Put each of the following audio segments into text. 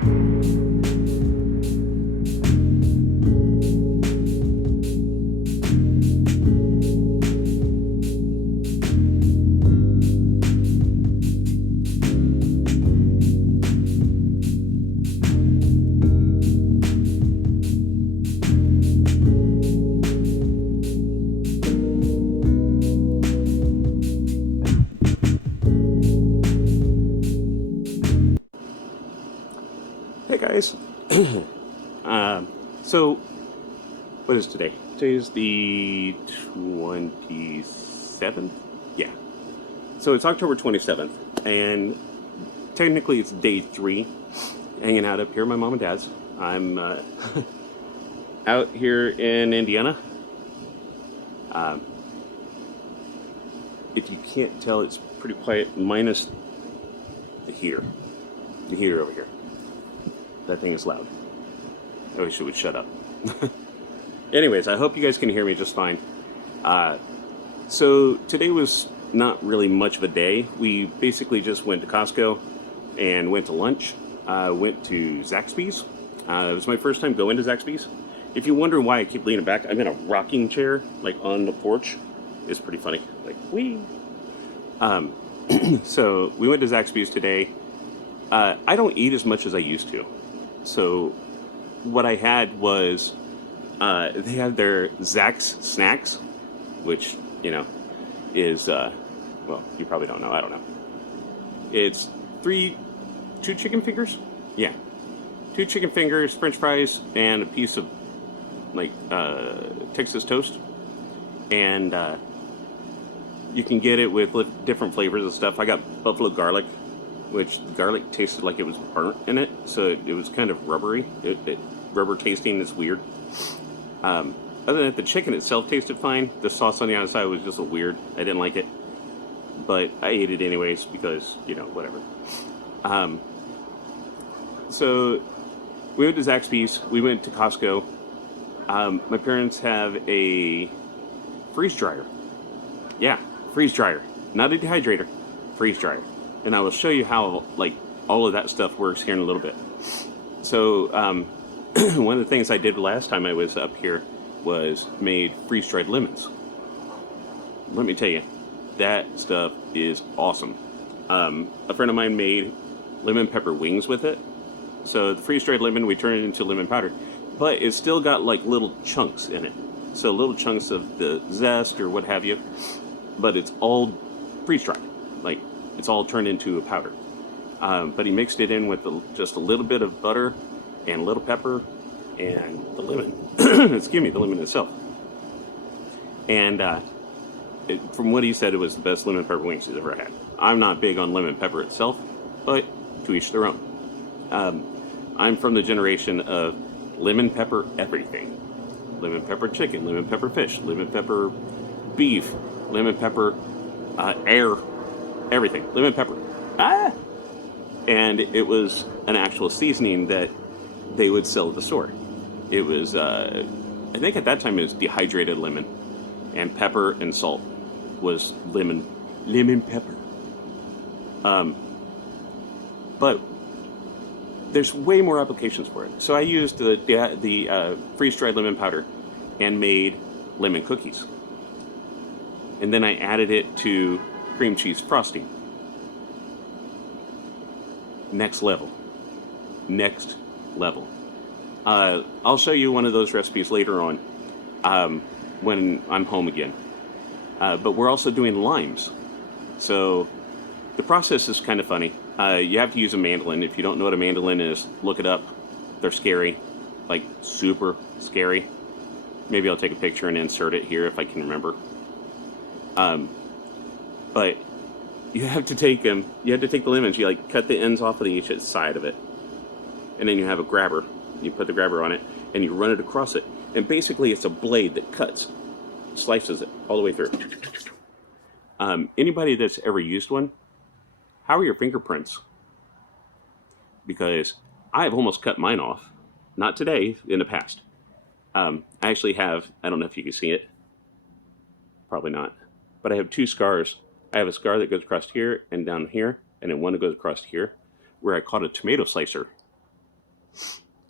Hey guys. So what is today? Today's the 27th? Yeah. So it's October 27th, and technically it's day 3 hanging out up here at my mom and dad's. I'm out here in Indiana. If you can't tell, it's pretty quiet, minus the heater. The heater over here. That thing is loud. I wish it would shut up. Anyways, I hope you guys can hear me just fine. So today was not really much of a day. We basically just went to Costco and went to lunch. Went to Zaxby's. It was my first time going to Zaxby's. If you wonder why I keep leaning back, I'm in a rocking chair, like on the porch. It's pretty funny. Like, wee. So we went to Zaxby's today. I don't eat as much as I used to. So what I had was, they had their Zax snacks, which, you know, is, well, you probably don't know. I don't know. It's 2 chicken fingers? Yeah. 2 chicken fingers, french fries, and a piece of, like, Texas toast. And, you can get it with different flavors and stuff. I got buffalo garlic, which the garlic tasted like it was burnt in it, so it was kind of rubbery. Rubber tasting is weird. Other than that, the chicken itself tasted fine. The sauce on the outside was just a weird. I didn't like it, but I ate it anyways because, you know, whatever. So we went to Zaxby's. We went to Costco. My parents have a freeze dryer. Yeah, freeze dryer, not a dehydrator, freeze dryer. And I will show you how, like, all of that stuff works here in a little bit. So one of the things I did last time I was up here was made freeze-dried lemons. Let me tell you, that stuff is awesome. A friend of mine made lemon pepper wings with it. So the freeze-dried lemon, we turned it into lemon powder, but it's still got like little chunks in it. So little chunks of the zest or what have you, but it's all freeze-dried. Like, it's all turned into a powder. But he mixed it in with just a little bit of butter and a little pepper and the lemon. Excuse me, the lemon itself. And from what he said, it was the best lemon pepper wings he's ever had. I'm not big on lemon pepper itself, but to each their own. I'm from the generation of lemon pepper everything. Lemon pepper chicken, lemon pepper fish, lemon pepper beef, lemon pepper air, everything. Lemon pepper. And it was an actual seasoning that they would sell at the store. It was, I think at that time it was dehydrated lemon, and pepper and salt was lemon pepper. But there's way more applications for it. So I used the freeze-dried lemon powder and made lemon cookies. And then I added it to cream cheese frosting. Next level. Next level. I'll show you one of those recipes later on when I'm home again. But we're also doing limes. So the process is kind of funny. You have to use a mandolin. If you don't know what a mandolin is, look it up. They're scary. Like, super scary. Maybe I'll take a picture and insert it here if I can remember. But you have to take them. You have to take the lemons. You like cut the ends off of each side of it, and then you have a grabber. You put the grabber on it, and you run it across it. And basically, it's a blade that cuts, slices it all the way through. Anybody that's ever used one, how are your fingerprints? Because I have almost cut mine off. Not today, in the past. I actually have, I don't know if you can see it. Probably not. But I have 2 scars. I have a scar that goes across here and down here, and then one that goes across here, where I caught a tomato slicer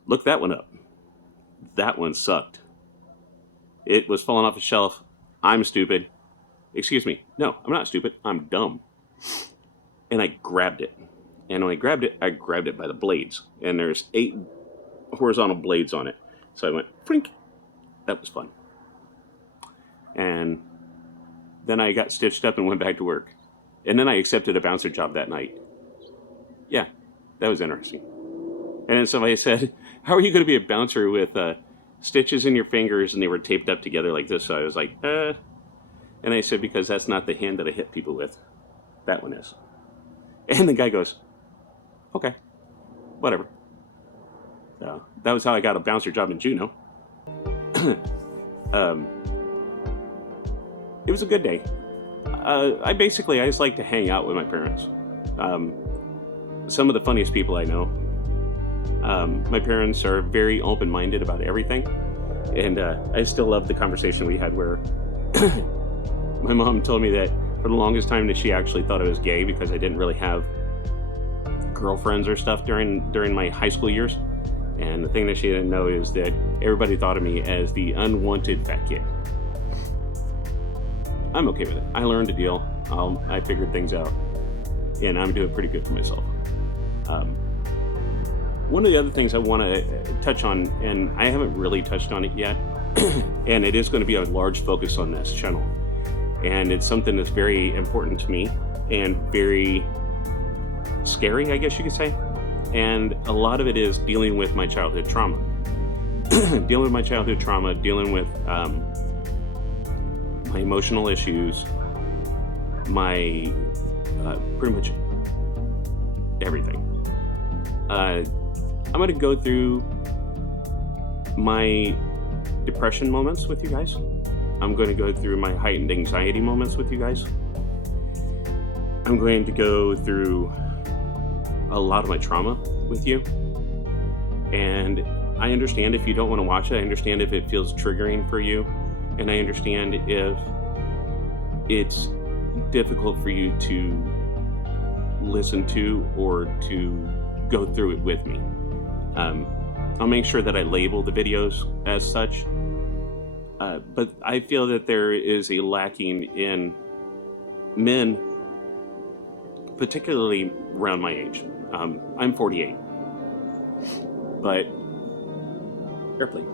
Look that one up. That one sucked. It was falling off a shelf. I'm stupid. Excuse me. No, I'm not stupid. I'm dumb. And I grabbed it. And when I grabbed it by the blades. And there's 8 horizontal blades on it. So I went, frink. That was fun. And then I got stitched up and went back to work. And then I accepted a bouncer job that night. Yeah, that was interesting. And then somebody said, how are you going to be a bouncer with stitches in your fingers and they were taped up together like this? So I was like, And I said, because that's not the hand that I hit people with. That one is. And the guy goes, okay, whatever. So that was how I got a bouncer job in Juneau. It was a good day. I just like to hang out with my parents. Some of the funniest people I know. My parents are very open-minded about everything. And I still love the conversation we had where my mom told me that for the longest time that she actually thought I was gay because I didn't really have girlfriends or stuff during my high school years. And the thing that she didn't know is that everybody thought of me as the unwanted fat kid. I'm okay with it. I learned to deal. I figured things out. And I'm doing pretty good for myself. One of the other things I want to touch on, and I haven't really touched on it yet, and it is going to be a large focus on this channel. And it's something that's very important to me and very scary, I guess you could say. And a lot of it is dealing with my childhood trauma. Dealing with my childhood trauma, dealing with my emotional issues, my pretty much everything. I'm going to go through my depression moments with you guys. I'm going to go through my heightened anxiety moments with you guys. I'm going to go through a lot of my trauma with you. And I understand if you don't want to watch it. I understand if it feels triggering for you. And I understand if it's difficult for you to listen to or to go through it with me. I'll make sure that I label the videos as such. But I feel that there is a lacking in men, particularly around my age. I'm 48. But airplane.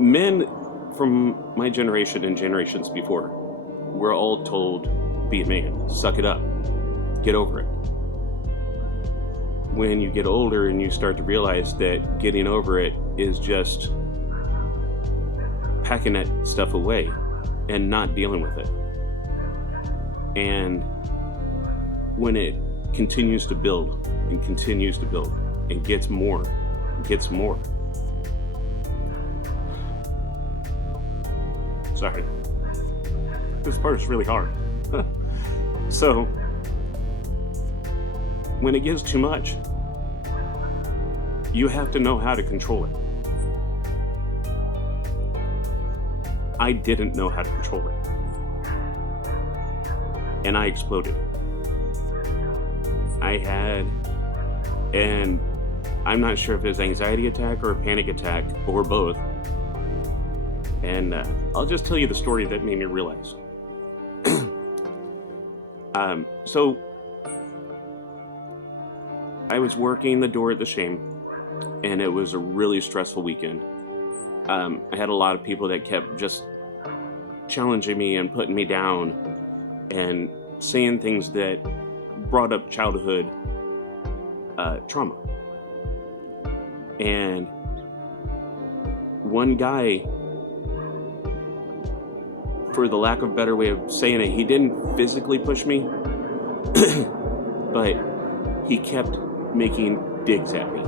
Men from my generation and generations before were all told, be a man, suck it up, get over it. When you get older and you start to realize that getting over it is just packing that stuff away and not dealing with it. And when it continues to build and continues to build and gets more, sorry, this part is really hard. So when it gets too much, you have to know how to control it. I didn't know how to control it. And I exploded. And I'm not sure if it was an anxiety attack or a panic attack or both. And I'll just tell you the story that made me realize. So I was working the door at the Shame, and it was a really stressful weekend. I had a lot of people that kept just challenging me and putting me down and saying things that brought up childhood trauma. And one guy, for the lack of a better way of saying it, he didn't physically push me, but he kept making digs at me.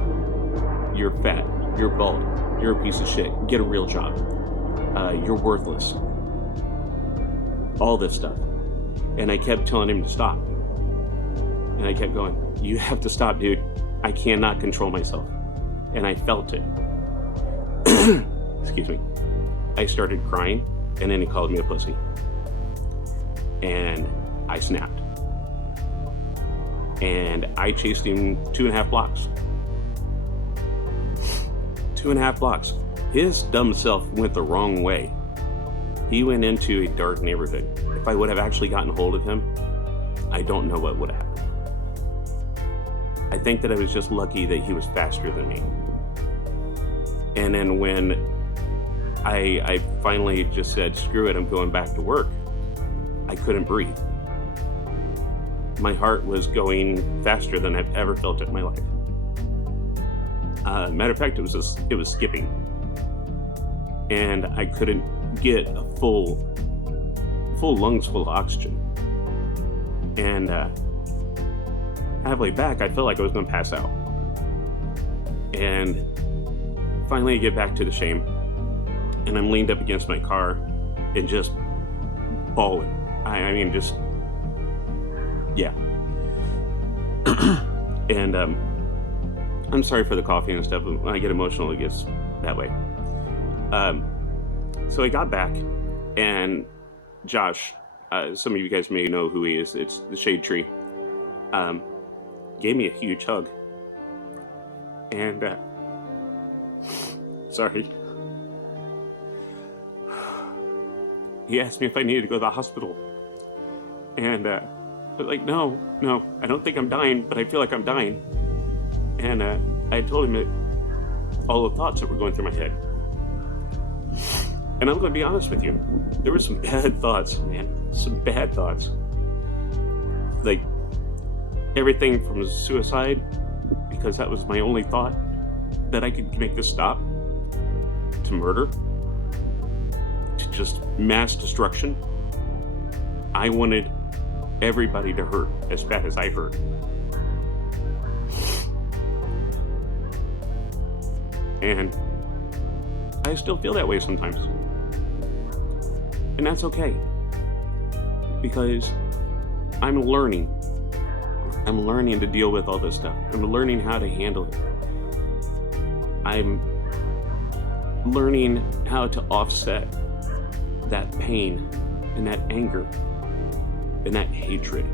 You're fat, you're bald, you're a piece of shit, get a real job, you're worthless. All this stuff. And I kept telling him to stop. And I kept going, you have to stop, dude. I cannot control myself. And I felt it. Excuse me. I started crying, and then he called me a pussy. And I snapped. and I chased him 2.5 blocks. 2.5 blocks. His dumb self went the wrong way. He went into a dark neighborhood. If I would have actually gotten hold of him, I don't know what would have happened. I think that I was just lucky that he was faster than me. And then when I finally just said, screw it, I'm going back to work, I couldn't breathe. My heart was going faster than I've ever felt it in my life. Matter of fact, it was skipping. And I couldn't get a full lungs full of oxygen. And halfway back, I felt like I was going to pass out. And finally I get back to the shame, and I'm leaned up against my car and just bawling. I mean, just, yeah. And I'm sorry for the coffee and stuff. When I get emotional, it gets that way. So I got back, and Josh, some of you guys may know who he is. It's the Shade Tree. Gave me a huge hug. And, sorry. He asked me if I needed to go to the hospital. And, I was like, no, I don't think I'm dying, but I feel like I'm dying. And, I told him that all the thoughts that were going through my head. And I'm going to be honest with you. There were some bad thoughts, man. Some bad thoughts. Like, everything from suicide, because that was my only thought that I could make this stop, to murder, to just mass destruction. I wanted everybody to hurt as bad as I hurt. And I still feel that way sometimes. And that's okay. Because I'm learning to deal with all this stuff. I'm learning how to handle it. I'm learning how to offset that pain and that anger and that hatred.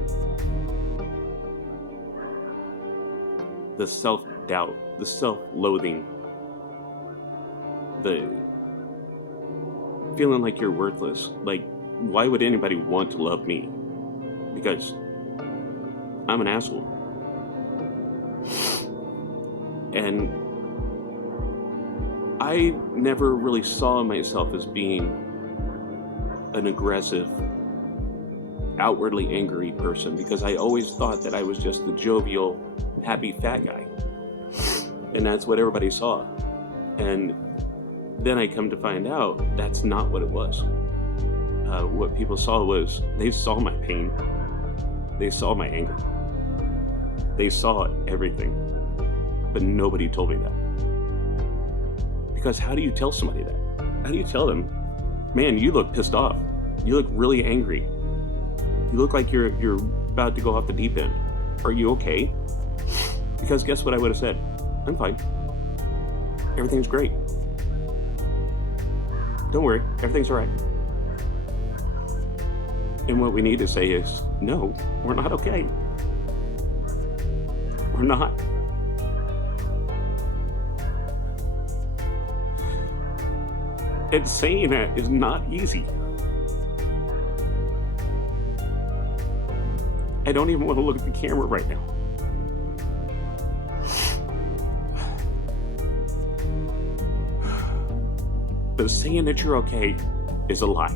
The self-doubt, the self-loathing, the feeling like you're worthless. Like, why would anybody want to love me? Because I'm an asshole. And I never really saw myself as being an aggressive, outwardly angry person, because I always thought that I was just the jovial, happy fat guy. And that's what everybody saw. And then I come to find out that's not what it was. What people saw was, they saw my pain. They saw my anger. They saw everything. But nobody told me that. Because how do you tell somebody that? How do you tell them, man, you look pissed off. You look really angry. You look like you're about to go off the deep end. Are you okay? Because guess what I would have said? I'm fine. Everything's great. Don't worry, everything's all right. And what we need to say is, no, we're not okay. We're not. And saying that is not easy. I don't even want to look at the camera right now. But saying that you're okay is a lie.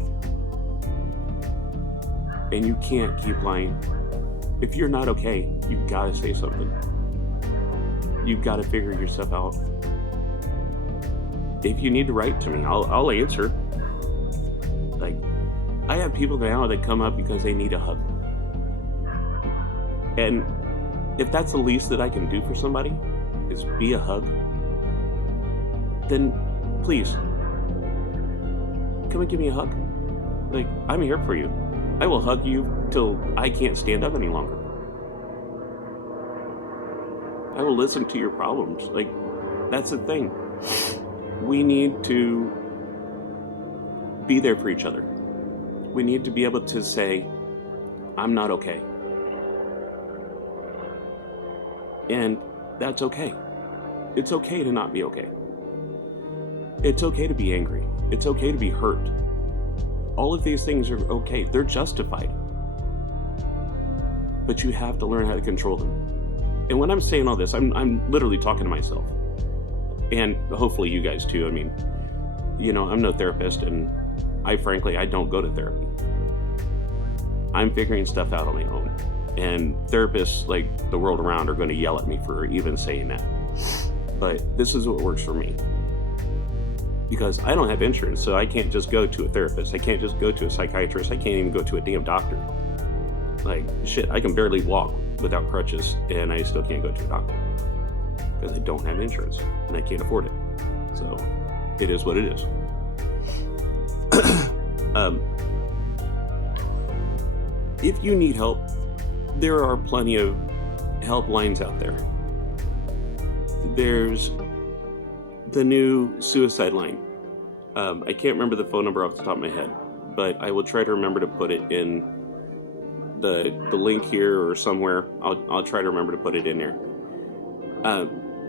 And you can't keep lying. If you're not okay, you've got to say something. You've got to figure yourself out. If you need to write to me, I'll answer. Like, I have people now that come up because they need a hug. And if that's the least that I can do for somebody, is be a hug, then please, come and give me a hug. Like, I'm here for you. I will hug you till I can't stand up any longer. I will listen to your problems. Like, that's the thing. We need to be there for each other. We need to be able to say, I'm not okay. And that's okay. It's okay to not be okay. It's okay to be angry. It's okay to be hurt. All of these things are okay. They're justified. But you have to learn how to control them. And when I'm saying all this, I'm literally talking to myself. And hopefully you guys too. I mean, I'm no therapist, and I don't go to therapy. I'm figuring stuff out on my own. And therapists, like the world around, are going to yell at me for even saying that. But this is what works for me. Because I don't have insurance, so I can't just go to a therapist. I can't just go to a psychiatrist. I can't even go to a damn doctor. Like, shit, I can barely walk without crutches, and I still can't go to a doctor. Because I don't have insurance, and I can't afford it. So, it is what it is. If you need help, there are plenty of helplines out there. There's the new suicide line. I can't remember the phone number off the top of my head, but I will try to remember to put it in the link here or somewhere. I'll try to remember to put it in there.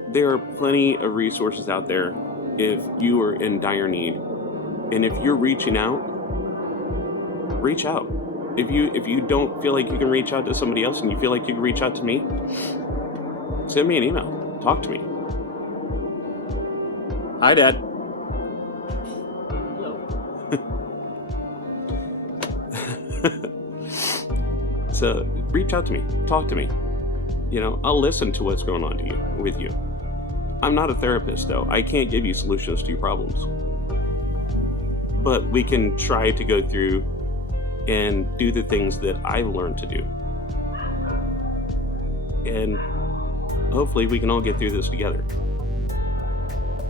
There are plenty of resources out there if you are in dire need, and if you're reaching out, reach out. If you don't feel like you can reach out to somebody else and you feel like you can reach out to me, send me an email. Talk to me. Hi, Dad. Hello. So reach out to me. Talk to me. I'll listen to what's going on with you. I'm not a therapist, though. I can't give you solutions to your problems. But we can try to go through and do the things that I've learned to do. And hopefully we can all get through this together.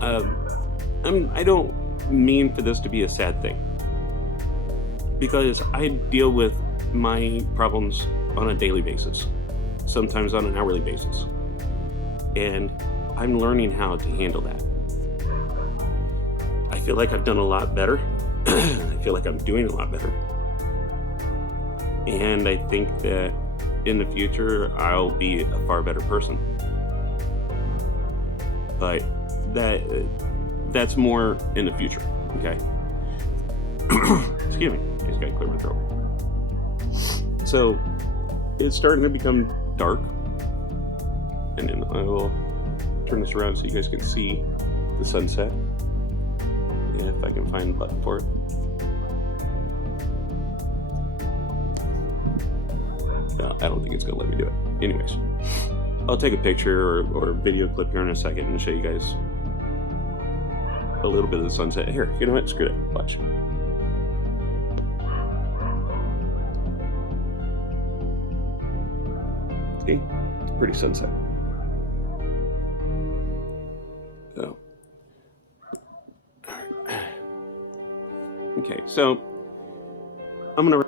I don't mean for this to be a sad thing, because I deal with my problems on a daily basis, sometimes on an hourly basis, and I'm learning how to handle that. I feel like I've done a lot better. I feel like I'm doing a lot better, and I think that in the future I'll be a far better person. But that's more in the future, okay? Excuse me, I just gotta clear my throat. So, it's starting to become dark, and then I will turn this around so you guys can see the sunset, if I can find a button for it. No, I don't think it's gonna let me do it. Anyways, I'll take a picture or a video clip here in a second and show you guys a little bit of the sunset. Here, you know what? Screw it. Watch. See? Pretty sunset. So. Okay, so I'm gonna